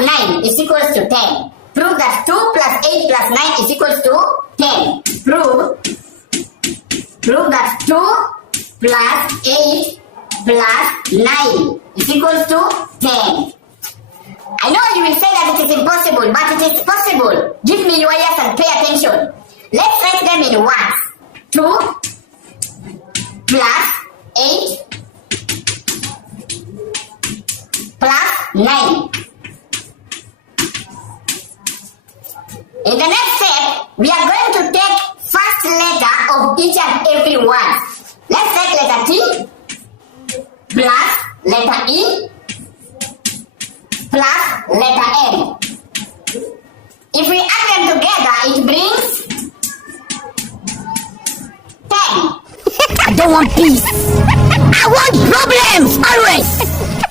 9 is equals to 10. Prove that 2 plus 8 plus 9 is equals to 10. Prove that 2 plus 8 plus 9 is equals to 10. I know you will say that it is impossible, but it is possible. Give me your ears and pay attention. Let's write them in words. 2 plus 8 plus 9. In the next step, we are going to take first letter of each and every word. Let's take letter T plus letter E plus letter N. If we add them together, it brings 10. I don't want peace. I want problems always.